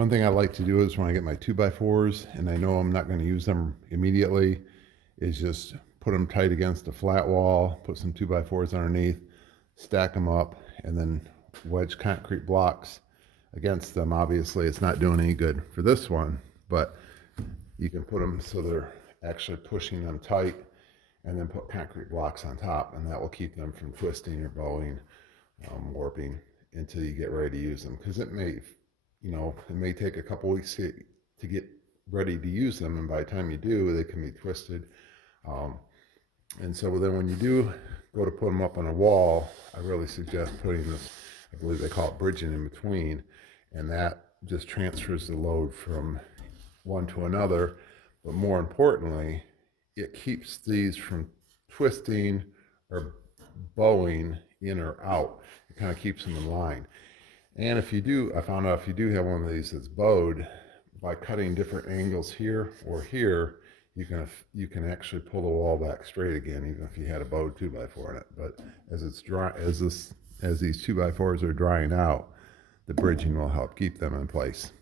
One thing I like to do is when I get my 2x4s and I know I'm not going to use them immediately, is just put them tight against a flat wall, put some 2x4s underneath, stack them up, and then wedge concrete blocks against them. Obviously, it's not doing any good for this one, but you can put them so they're actually pushing them tight, and then put concrete blocks on top, and that will keep them from twisting or bowing, warping until you get ready to use them. Because it may take a couple weeks to get ready to use them, and by the time you do, they can be twisted. And so then when you do go to put them up on a wall, I really suggest putting this, I believe they call it bridging in between, and that just transfers the load from one to another. But more importantly, it keeps these from twisting or bowing in or out. It kind of keeps them in line. And I found out if you do have one of these that's bowed, by cutting different angles here or here, you can actually pull the wall back straight again, even if you had a bowed 2x4 in it. But as it's dry, as these 2x4s are drying out, the bridging will help keep them in place.